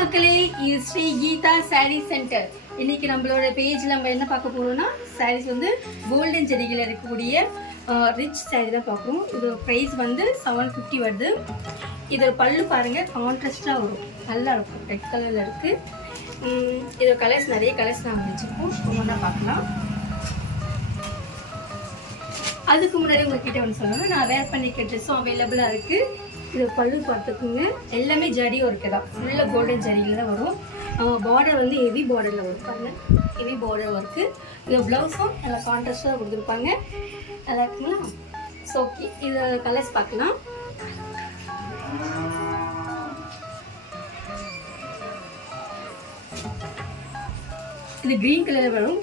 மக்களே, இது ஸ்ரீ கீதா சாரீ சென்டர். இன்னைக்கு நம்மளோட பேஜில் நம்ம என்ன பார்க்க போகிறோம்னா, சாரீஸ் வந்து கோல்டன் ஜெரிகில் இருக்கக்கூடிய ரிச் சாரீ தான் பார்க்குறோம். இதோட ப்ரைஸ் வந்து 750 வருது. இதோட பல்லு பாருங்கள், கான்ட்ராஸ்டாக வரும், நல்லா இருக்கும், ரெட் கலரில் இருக்குது. இதோட கலர்ஸ் நிறைய கலர்ஸ் நாங்கள் வச்சுருக்கோம், ஒவ்வொன்றா பார்க்கலாம். அதுக்கு முன்னாடி உங்கள்கிட்ட ஒன்று சொல்லணும், நான் வேர் பண்ணிக்க ட்ரெஸ்ஸும் அவைலபிளாக இருக்குது. இது பல்லு பார்த்துக்குங்க, எல்லாமே ஜரி ஒர்க்கு தான், ஃபுல்லாக கோல்டன் ஜரியில் தான் வரும். பார்டர் வந்து ஹெவி பார்டரில் வரும் பாருங்கள், ஹெவி பார்டர் ஒர்க்கு. இது ப்ளவுஸும் நல்லா கான்ட்ராஸ்டாக கொடுத்துருப்பாங்க, நல்லா இருக்குங்களா? ஸோ ஓகே, இது கலர்ஸ் பார்க்கலாம். இது க்ரீன் கலரில் வரும்,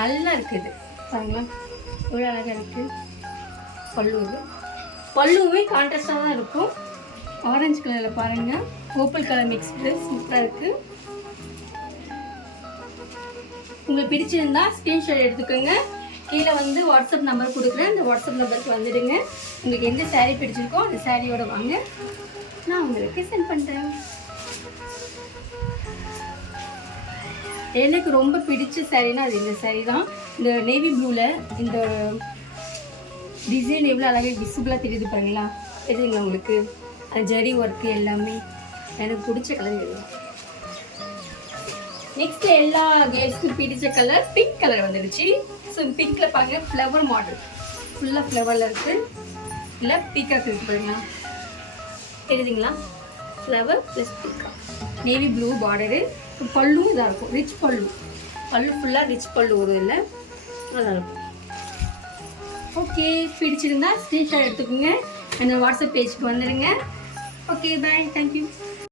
நல்லா இருக்குது பாருங்களா, எவ்வளோ அழகாக இருக்குது. பல்லுவே கான்ட்ராஸ்டாக தான் இருக்கும். ஆரஞ்சு கலரில் பாருங்கள், பர்பிள் கலர் மிக்ஸ்டு சூப்பராக இருக்குது. உங்களுக்கு பிடிச்சிருந்தா ஸ்க்ரீன்ஷாட் எடுத்துக்கோங்க. கீழே வந்து வாட்ஸ்அப் நம்பர் கொடுக்குறேன், அந்த வாட்ஸ்அப் நம்பருக்கு வந்துடுங்க. உங்களுக்கு எந்த சாரீ பிடிச்சிருக்கோ அந்த சாரியோட வாங்க, நான் உங்களுக்கு சென்ட் பண்ணுறேன். எனக்கு ரொம்ப பிடிச்ச சாரீனா அது இந்த சாரீ தான். இந்த நேவி ப்ளூவில் இந்த டிசைன் எவ்வளோ அழகாக விசிபிளாக தெரியுது பாருங்களா, தெரியுதுங்களா உங்களுக்கு? அது ஜரி ஒர்க்கு எல்லாமே எனக்கு பிடிச்ச கலர் இதுதான். நெக்ஸ்ட் எல்லா கேர்ள்ஸ்க்கும் பிடிச்ச கலர் பிங்க் கலர் வந்துடுச்சு. ஸோ பிங்க்கில் பாருங்க, ஃப்ளவர் மாடல் ஃபுல்லாக ஃப்ளவரில் இருக்குது, இல்லை பீக்காக் இருக்குது பாருங்களா, தெரியுதுங்களா? Flower plus peacock, navy blue border. பல்லும் இதாக இருக்கும், ரிச் பல்லு ஃபுல்லாக ரிச் பல்லு ஒரு இல்லை, நல்லாயிருக்கும். ஓகே, பிடிச்சிருந்தா ஸ்க்ரீன்ஷாட் எடுத்துக்கோங்க, என்னோடய வாட்ஸ்அப் பேஜுக்கு வந்துடுங்க. ஓகே, பாய், தேங்க்யூ.